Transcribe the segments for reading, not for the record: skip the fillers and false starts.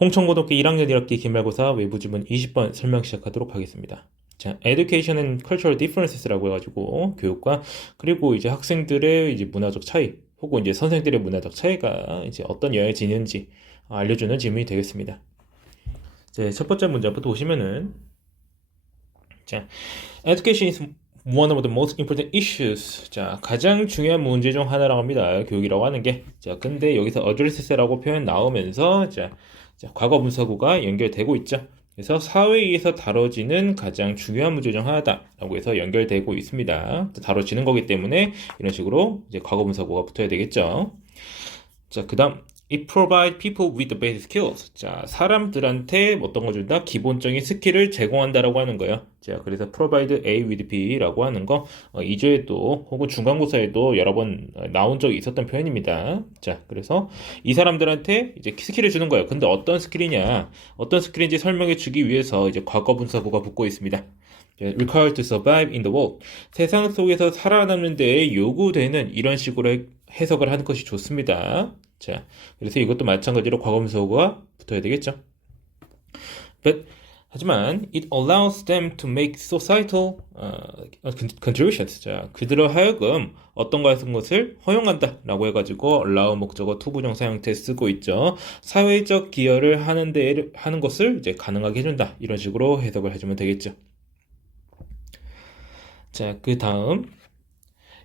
홍천고등학교 1학년 1학기 기말고사 외부 지문 20번 설명 시작하도록 하겠습니다. 자, Education and Cultural Differences라고 해가지고 교육과 그리고 이제 학생들의 이제 문화적 차이 혹은 이제 선생들의 문화적 차이가 이제 어떤 영향을 지니는지 알려주는 질문이 되겠습니다. 자, 첫 번째 문제부터 보시면은 자, Education is one of the most important issues. 자, 가장 중요한 문제 중 하나라고 합니다. 교육이라고 하는 게. 자, 근데 여기서 addresses라고 표현 나오면서 자, 과거 분사구가 연결되고 있죠. 그래서 사회에서 다뤄지는 가장 중요한 문제 중 하나다라고 해서 연결되고 있습니다. 다뤄지는 거기 때문에 이런 식으로 이제 과거 분사구가 붙어야 되겠죠. 자, 그다음 It provides people with the basic skills. 자, 사람들한테 어떤 거 준다? 기본적인 스킬을 제공한다라고 하는 거예요. 자, 그래서 provide A with B라고 하는 거 2조에도 혹은 중간고사에도 여러 번 나온 적이 있었던 표현입니다. 자, 그래서 이 사람들한테 이제 스킬을 주는 거예요. 근데 어떤 스킬이냐? 어떤 스킬인지 설명해 주기 위해서 이제 과거 분사구가 붙고 있습니다. required to survive in the world. 세상 속에서 살아남는 데에 요구되는 이런 식으로 해석을 하는 것이 좋습니다. 자, 그래서 이것도 마찬가지로 과거분사구가 붙어야 되겠죠. 하지만 it allows them to make societal contributions. 자, 그들로 하여금 어떤 것을 허용한다 라고 해가지고 allow 목적어 투부정사 형태 쓰고 있죠. 사회적 기여를 하는 것을 이제 가능하게 해준다. 이런 식으로 해석을 해주면 되겠죠. 자, 그 다음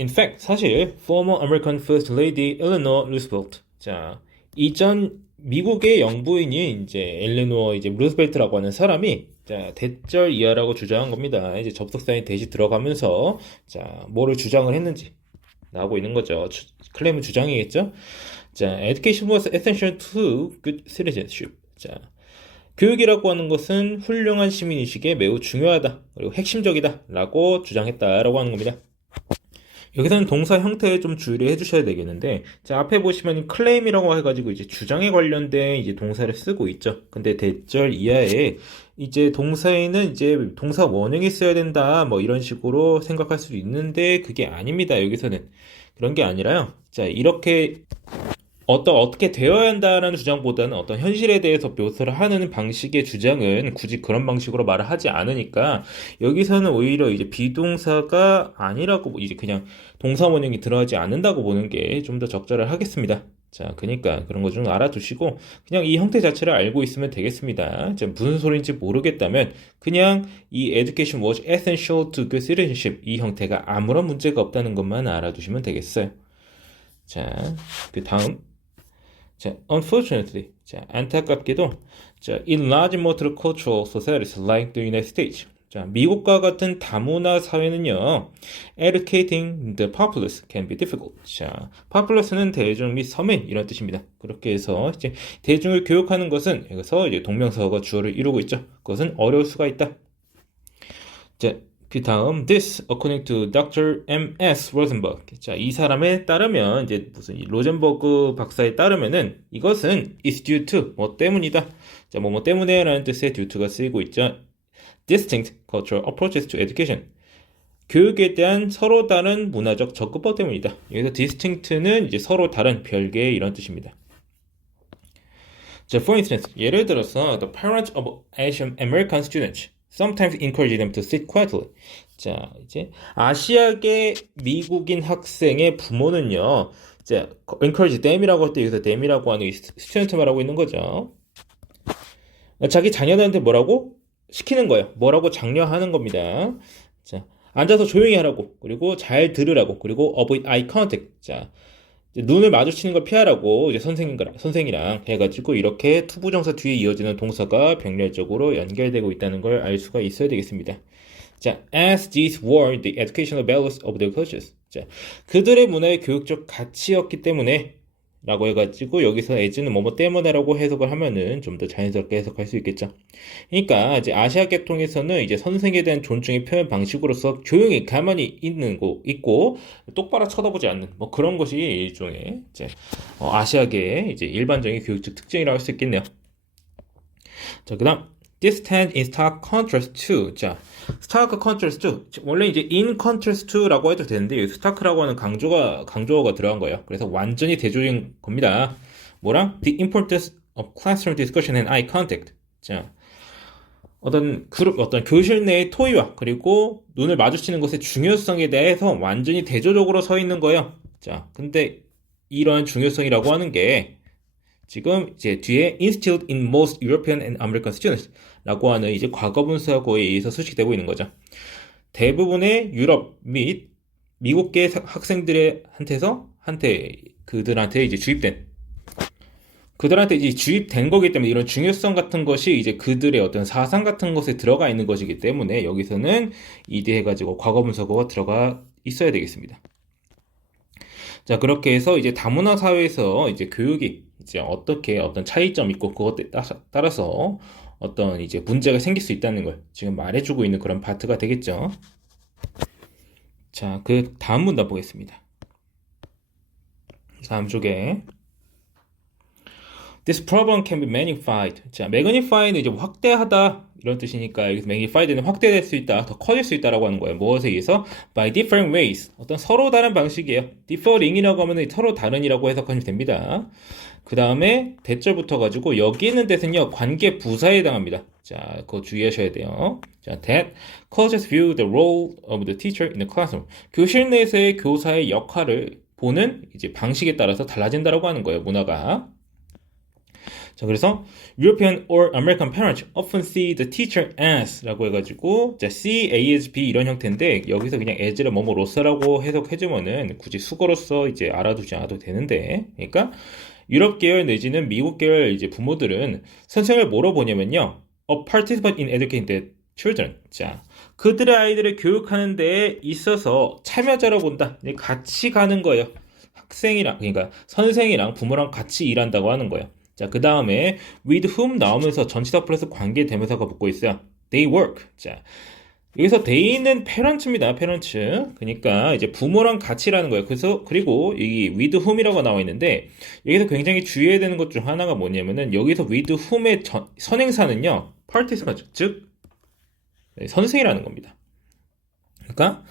In fact, 사실 former American First Lady Eleanor Roosevelt. 자, 이전 미국의 영부인이 이제 엘레노어 이제 루스벨트라고 하는 사람이 자, 대절 이하라고 주장한 겁니다. 이제 접속사에 대시 들어가면서 자, 뭐를 주장을 했는지 나오고 있는 거죠. 클레임은 주장이겠죠. 자, education was essential to good citizenship. 자, 교육이라고 하는 것은 훌륭한 시민의식에 매우 중요하다. 그리고 핵심적이다. 라고 주장했다라고 하는 겁니다. 여기서는 동사 형태에 좀 주의를 해주셔야 되겠는데, 자, 앞에 보시면 클레임이라고 해가지고 이제 주장에 관련된 이제 동사를 쓰고 있죠. 근데 대절 이하에 이제 동사에는 이제 동사 원형이 써야 된다, 뭐 이런 식으로 생각할 수도 있는데, 그게 아닙니다. 여기서는. 그런 게 아니라요. 자, 이렇게 어떻게 되어야 한다라는 주장보다는 어떤 현실에 대해서 묘사를 하는 방식의 주장은 굳이 그런 방식으로 말을 하지 않으니까 여기서는 오히려 이제 비동사가 아니라고 이제 그냥 동사 원형이 들어가지 않는다고 보는 게 좀 더 적절을 하겠습니다. 자, 그러니까 그런 거 좀 알아두시고 그냥 이 형태 자체를 알고 있으면 되겠습니다. 자, 무슨 소리인지 모르겠다면 그냥 이 education was essential to good citizenship 이 형태가 아무런 문제가 없다는 것만 알아두시면 되겠어요. 자, 그 다음 자, unfortunately, 자, 안타깝게도, 자, in large multicultural societies like the United States, 자, 미국과 같은 다문화 사회는요, educating the populace can be difficult. 자, populace는 대중 및 서민 이런 뜻입니다. 그렇게 해서 이제 대중을 교육하는 것은 여기서 이제 동명사가 주어를 이루고 있죠. 그것은 어려울 수가 있다. 자, 그 다음 this according to Dr. M.S. Rosenberg. 자, 이 사람에 따르면 이제 무슨 로젠버그 박사에 따르면은 이것은 is due to 뭐 때문이다. 자, 뭐 때문에라는 뜻의 due to가 쓰이고 있죠. Distinct cultural approaches to education. 교육에 대한 서로 다른 문화적 접근법 때문이다. 여기서 distinct는 이제 서로 다른 별개의 이런 뜻입니다. 자, for instance, 예를 들어서 the parents of Asian American students sometimes encourage them to sit quietly. 자, 이제 아시아계 미국인 학생의 부모는요. 자, encourage them이라고 할 때 여기서 them이라고 하는 스튜던트 말하고 있는 거죠. 자기 자녀들한테 뭐라고 시키는 거예요. 뭐라고 장려하는 겁니다. 자, 앉아서 조용히 하라고. 그리고 잘 들으라고. 그리고 avoid eye contact. 자, 눈을 마주치는 걸 피하라고 이제 선생이랑 해가지고 이렇게 투부정사 뒤에 이어지는 동사가 병렬적으로 연결되고 있다는 걸 알 수가 있어야 되겠습니다. 자, as these were the educational values of their cultures. 자, 그들의 문화의 교육적 가치였기 때문에 라고 해가지고 여기서 as는 뭐뭐 때문에라고 해석을 하면은 좀 더 자연스럽게 해석할 수 있겠죠. 그러니까 이제 아시아 계통에서는 이제 선생에 대한 존중의 표현 방식으로서 조용히 가만히 있고 똑바로 쳐다보지 않는 뭐 그런 것이 일종의 이제 아시아계의 이제 일반적인 교육적 특징이라고 할 수 있겠네요. 자, 그다음 this stands in stark contrast to. 자, stark contrast to. 원래 이제 in contrast to라고 해도 되는데 여기 stark라고 하는 강조어가 들어간 거예요. 그래서 완전히 대조인 겁니다. 뭐랑? The importance of classroom discussion and eye contact. 자, 어떤 교실 내의 토의와 그리고 눈을 마주치는 것의 중요성에 대해서 완전히 대조적으로 서 있는 거예요. 자, 근데 이런 중요성이라고 하는 게 지금 이제 뒤에 instilled in most European and American students 라고 하는 이제 과거분사구에 의해서 수식되고 있는 거죠. 대부분의 유럽 및 미국계 그들한테 이제 주입된 거기 때문에 이런 중요성 같은 것이 이제 그들의 어떤 사상 같은 것에 들어가 있는 것이기 때문에 여기서는 이대해가지고 과거분사구가 들어가 있어야 되겠습니다. 자, 그렇게 해서 이제 다문화 사회에서 이제 교육이 이제 어떻게 어떤 차이점이 있고 그것에 따라서 어떤 이제 문제가 생길 수 있다는 걸 지금 말해주고 있는 그런 파트가 되겠죠. 자, 그 다음 문단 보겠습니다. 다음 쪽에 This problem can be magnified. 자, magnify는 이제 확대하다 이런 뜻이니까 여기서 magnify는 확대될 수 있다, 더 커질 수 있다라고 하는 거예요. 무엇에 의해서? By different ways. 어떤 서로 다른 방식이에요. differing이라고 하면 서로 다른이라고 해석하시면 됩니다. 그 다음에 대절부터 가지고 여기 있는 뜻은요 관계 부사에 해당합니다. 자, 그거 주의하셔야 돼요. 자, that causes view the role of the teacher in the classroom. 교실 내에서의 교사의 역할을 보는 이제 방식에 따라서 달라진다라고 하는 거예요. 문화가. 자, 그래서 European or American parents often see the teacher as 라고 해가지고 자, see A as B 이런 형태인데 여기서 그냥 as를 뭐뭐로서라고 해석해주면은 굳이 수거로서 이제 알아두지 않아도 되는데 그러니까 유럽 계열 내지는 미국 계열 이제 부모들은 선생을 뭐로 보냐면요 a participant in educating their children. 자, 그들의 아이들을 교육하는 데에 있어서 참여자로 본다. 같이 가는 거예요. 학생이랑 그러니까 선생이랑 부모랑 같이 일한다고 하는 거예요. 자, 그 다음에 with whom 나오면서 전치사 플러스 관계 대명사가 붙고 있어요. They work. 자, 여기서 they는 parents입니다. parents. 그러니까 이제 부모랑 같이라는 거예요. 그래서 그리고 이 with whom이라고 나와 있는데 여기서 굉장히 주의해야 되는 것 중 하나가 뭐냐면은 여기서 with whom의 선행사는요 participant 즉 선생이라는 겁니다. 그러니까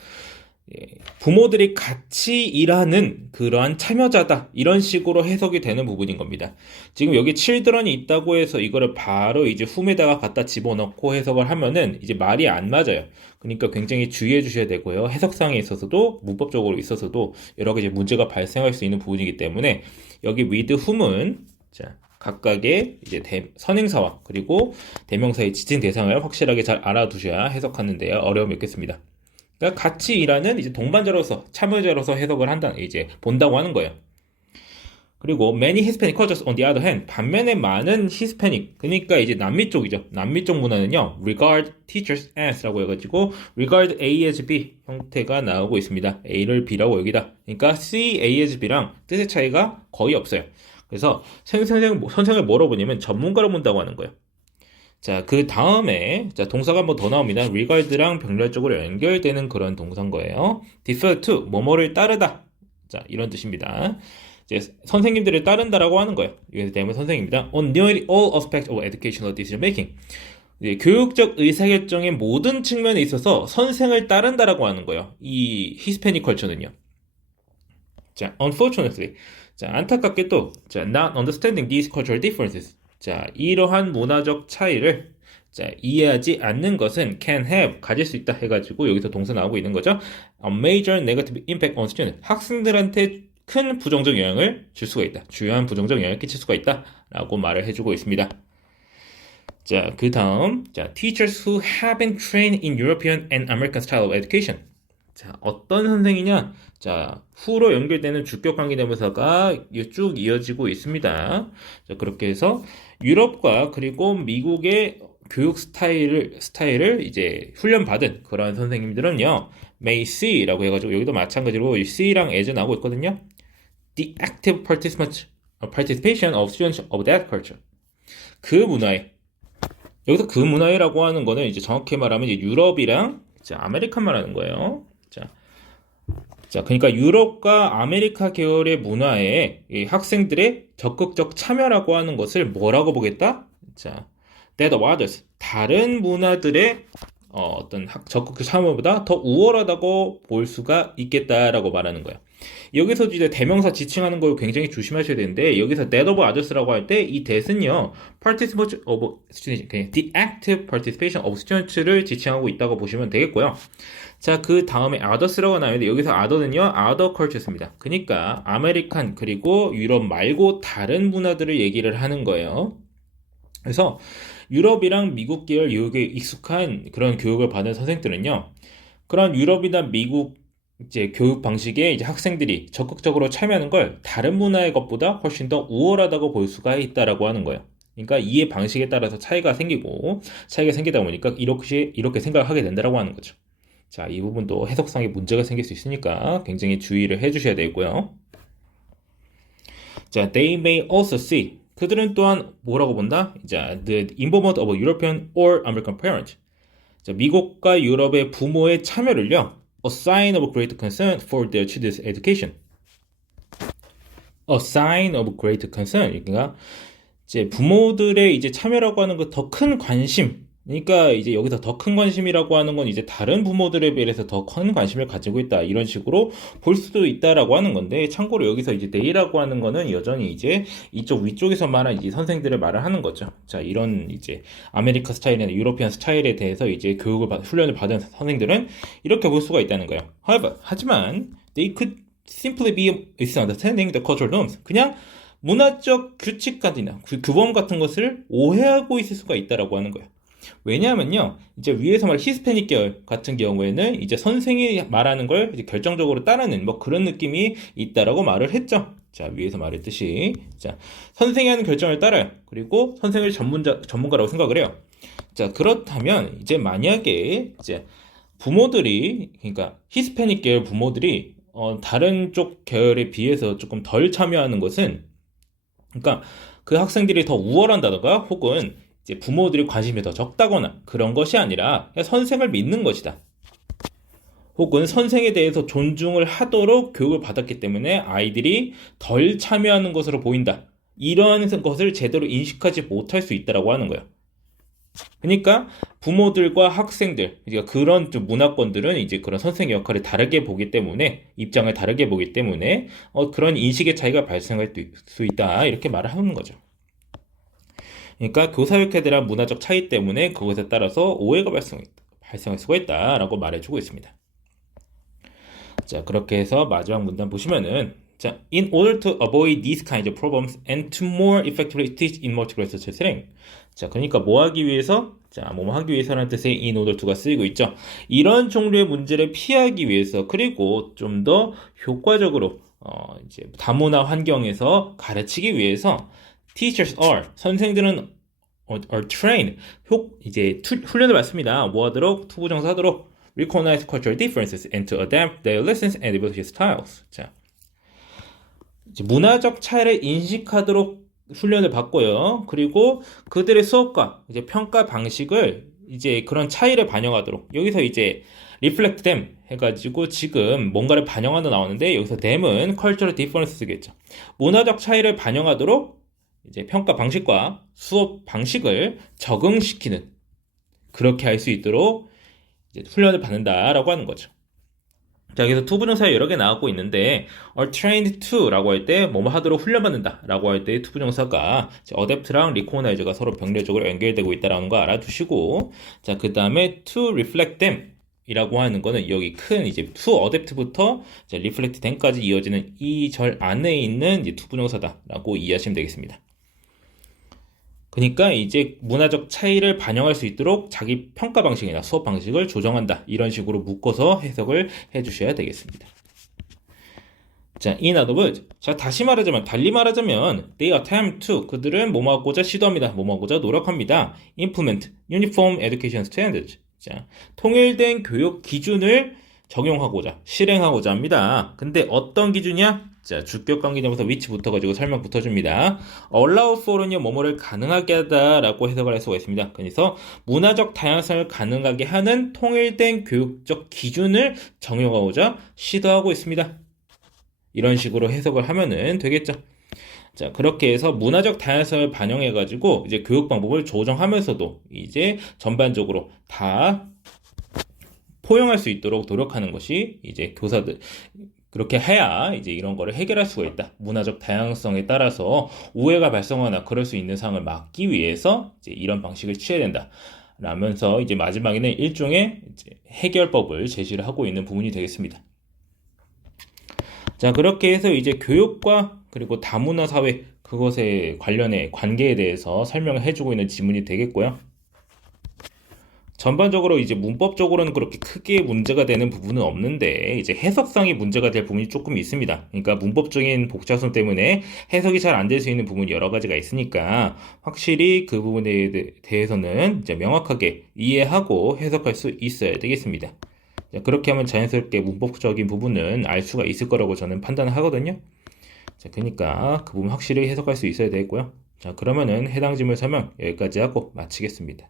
부모들이 같이 일하는 그러한 참여자다 이런 식으로 해석이 되는 부분인 겁니다. 지금 여기 children이 있다고 해서 이거를 바로 이제 whom에다가 갖다 집어넣고 해석을 하면은 이제 말이 안 맞아요. 그러니까 굉장히 주의해 주셔야 되고요. 해석상에 있어서도 문법적으로 있어서도 여러 가지 문제가 발생할 수 있는 부분이기 때문에 여기 with whom은 자 각각의 이제 선행사와 그리고 대명사의 지칭 대상을 확실하게 잘 알아두셔야 해석하는데요 어려움이 없겠습니다. 그러니까 같이 일하는 이제 동반자로서 참여자로서 해석을 한다 이제 본다고 하는 거예요. 그리고 many Hispanic cultures on the other hand 반면에 많은 히스패닉 그러니까 이제 남미 쪽이죠. 남미 쪽 문화는요 regard teachers as라고 해가지고 regard A as B 형태가 나오고 있습니다. A를 B라고 여기다. 그러니까 see A as B랑 뜻의 차이가 거의 없어요. 그래서 선생을 뭐로 보냐면 전문가로 본다고 하는 거예요. 자, 그 다음에 자 동사가 한 번 더 나옵니다. regard랑 병렬적으로 연결되는 그런 동사인 거예요. defer to 뭐뭐를 따르다. 자, 이런 뜻입니다. 이제 선생님들을 따른다라고 하는 거예요. 이게 때문에 선생님입니다. On nearly all aspects of educational decision making. 이제 교육적 의사결정의 모든 측면에 있어서 선생을 따른다라고 하는 거예요. 이 히스패닉 컬처는요. 자, unfortunately. 자, 안타깝게도 자, not understanding these cultural differences. 자, 이러한 문화적 차이를 자, 이해하지 않는 것은 can have, 가질 수 있다 해가지고 여기서 동사 나오고 있는 거죠. A major negative impact on students. 학생들한테 큰 부정적 영향을 줄 수가 있다. 주요한 부정적 영향을 끼칠 수가 있다. 라고 말을 해주고 있습니다. 자, 그 다음, 자, teachers who have been trained in European and American style of education. 자, 어떤 선생이냐? 자, 후로 연결되는 주격 관계 대명사가 쭉 이어지고 있습니다. 자, 그렇게 해서 유럽과 그리고 미국의 교육 스타일을 이제 훈련받은 그런 선생님들은요, may see라고 해가지고 여기도 마찬가지로 see랑 as 나오고 있거든요. The active participation of students of that culture. 그 문화에 여기서 그 문화에라고 하는 거는 이제 정확히 말하면 이제 유럽이랑 자, 아메리칸 말하는 거예요. 자, 그러니까 유럽과 아메리카 계열의 문화에 이 학생들의 적극적 참여라고 하는 것을 뭐라고 보겠다? 자, that others 다른 문화들의 어떤 적극적 참여보다 더 우월하다고 볼 수가 있겠다라고 말하는 거예요. 여기서 이제 대명사 지칭하는 걸 굉장히 조심하셔야 되는데 여기서 that of others라고 할 때 이 that은요 participants of students, the active participation of students를 지칭하고 있다고 보시면 되겠고요. 자, 그 다음에 others라고 나오는데 여기서 other는요 other cultures입니다. 그러니까 아메리칸 그리고 유럽 말고 다른 문화들을 얘기를 하는 거예요. 그래서 유럽이랑 미국 계열 교육에 익숙한 그런 교육을 받은 선생들은요, 그런 유럽이나 미국 이제 교육 방식에 이제 학생들이 적극적으로 참여하는 걸 다른 문화의 것보다 훨씬 더 우월하다고 볼 수가 있다라고 하는 거예요. 그러니까 이해 방식에 따라서 차이가 생기다 보니까 이렇게 생각을 하게 된다라고 하는 거죠. 자, 이 부분도 해석상에 문제가 생길 수 있으니까 굉장히 주의를 해주셔야 되고요. 자, they may also see. 그들은 또한 뭐라고 본다? 자, the involvement of a European or American parent. 자, 미국과 유럽의 부모의 참여를요, a sign of great concern for their children's education. A sign of great concern. 그러니까 이제 부모들의 이제 참여라고 하는 거 더 큰 관심. 그러니까 이제 여기서 더 큰 관심이라고 하는 건 이제 다른 부모들에 비해서 더 큰 관심을 가지고 있다. 이런 식으로 볼 수도 있다라고 하는 건데 참고로 여기서 이제 they라고 하는 거는 여전히 이제 이쪽 위쪽에서 말한 이제 선생들의 말을 하는 거죠. 자, 이런 이제 아메리카 스타일이나 유로피안 스타일에 대해서 이제 훈련을 받은 선생들은 이렇게 볼 수가 있다는 거예요. 하지만 they could simply be misunderstanding the cultural norms. 그냥 문화적 규칙까지나 규범 같은 것을 오해하고 있을 수가 있다라고 하는 거예요. 왜냐하면요, 이제 위에서 말한 히스패닉 계열 같은 경우에는 이제 선생이 말하는 걸 이제 결정적으로 따르는 뭐 그런 느낌이 있다라고 말을 했죠. 자, 위에서 말했듯이, 자, 선생이 하는 결정을 따라요. 그리고 선생을 전문가라고 생각을 해요. 자, 그렇다면 이제 만약에 이제 부모들이, 그러니까 히스패닉 계열 부모들이 다른 쪽 계열에 비해서 조금 덜 참여하는 것은, 그러니까 그 학생들이 더 우월한다던가 혹은 이제 부모들이 관심이 더 적다거나 그런 것이 아니라 선생을 믿는 것이다. 혹은 선생에 대해서 존중을 하도록 교육을 받았기 때문에 아이들이 덜 참여하는 것으로 보인다. 이러한 것을 제대로 인식하지 못할 수 있다고 하는 거예요. 그러니까 부모들과 학생들, 그러니까 그런 문화권들은 이제 그런 선생의 역할을 다르게 보기 때문에, 입장을 다르게 보기 때문에 그런 인식의 차이가 발생할 수 있다. 이렇게 말을 하는 거죠. 그러니까 교사역에 대한 문화적 차이 때문에 그것에 따라서 오해가 발생할 수가 있다라고 말해주고 있습니다. 자, 그렇게 해서 마지막 문단 보시면은, 자, in order to avoid these kinds of problems and to more effectively teach in multiple research setting. 자, 그러니까 뭐 하기 위해서? 자, 뭐 하기 위해서라는 뜻의 in order to가 쓰이고 있죠. 이런 종류의 문제를 피하기 위해서, 그리고 좀 더 효과적으로 이제 다문화 환경에서 가르치기 위해서 teachers are, 선생들은 are trained, 이제 훈련을 받습니다. 뭐 하도록? 투부정사 하도록 recognize cultural differences and to adapt their lessons and evaluation styles. 자, 이제 문화적 차이를 인식하도록 훈련을 받고요. 그리고 그들의 수업과 이제 평가 방식을 이제 그런 차이를 반영하도록, 여기서 이제 reflect them 해가지고 지금 뭔가를 반영하다 나오는데 여기서 them은 cultural differences겠죠. 문화적 차이를 반영하도록 이제 평가 방식과 수업 방식을 적응시키는, 그렇게 할 수 있도록 이제 훈련을 받는다라고 하는 거죠. 자, 여기서 투부정사 여러 개 나오고 있는데 are trained to라고 할 때 뭐뭐 하도록 훈련받는다 라고 할 때 투부정사가 adapt랑 recognize가 서로 병렬적으로 연결되고 있다는 거 알아두시고, 자, 그 다음에 to reflect them 이라고 하는 거는 여기 큰 이제 to adapt부터 reflect them까지 이어지는 이 절 안에 있는 이제 투부정사다라고 이해하시면 되겠습니다. 그러니까 이제 문화적 차이를 반영할 수 있도록 자기 평가 방식이나 수업 방식을 조정한다. 이런 식으로 묶어서 해석을 해주셔야 되겠습니다. 자, in other words, 자, 달리 말하자면, they attempt to, 그들은 뭐뭐하고자 시도합니다. 뭐뭐하고자 노력합니다. implement uniform education standards. 자, 통일된 교육 기준을 적용하고자, 실행하고자 합니다. 근데 어떤 기준이야? 자, 주격관계대명사 which 붙어가지고 설명 붙어줍니다. allow for는요, 뭐뭐를 가능하게 하다라고 해석을 할 수가 있습니다. 그래서 문화적 다양성을 가능하게 하는 통일된 교육적 기준을 적용하고자 시도하고 있습니다. 이런 식으로 해석을 하면은 되겠죠. 자, 그렇게 해서 문화적 다양성을 반영해가지고 이제 교육 방법을 조정하면서도 이제 전반적으로 다 포용할 수 있도록 노력하는 것이 이제 그렇게 해야 이제 이런 거를 해결할 수가 있다. 문화적 다양성에 따라서 오해가 발생하거나 그럴 수 있는 상황을 막기 위해서 이제 이런 방식을 취해야 된다. 라면서 이제 마지막에는 일종의 이제 해결법을 제시를 하고 있는 부분이 되겠습니다. 자, 그렇게 해서 이제 교육과 그리고 다문화 사회 그것에 관련해 관계에 대해서 설명을 해주고 있는 지문이 되겠고요. 전반적으로 이제 문법적으로는 그렇게 크게 문제가 되는 부분은 없는데 이제 해석상이 문제가 될 부분이 조금 있습니다. 그러니까 문법적인 복잡성 때문에 해석이 잘 안 될 수 있는 부분이 여러 가지가 있으니까 확실히 그 부분에 대해서는 이제 명확하게 이해하고 해석할 수 있어야 되겠습니다. 자, 그렇게 하면 자연스럽게 문법적인 부분은 알 수가 있을 거라고 저는 판단을 하거든요. 자, 그러니까 그 부분 확실히 해석할 수 있어야 되겠고요. 자, 그러면은 해당 지문 설명 여기까지 하고 마치겠습니다.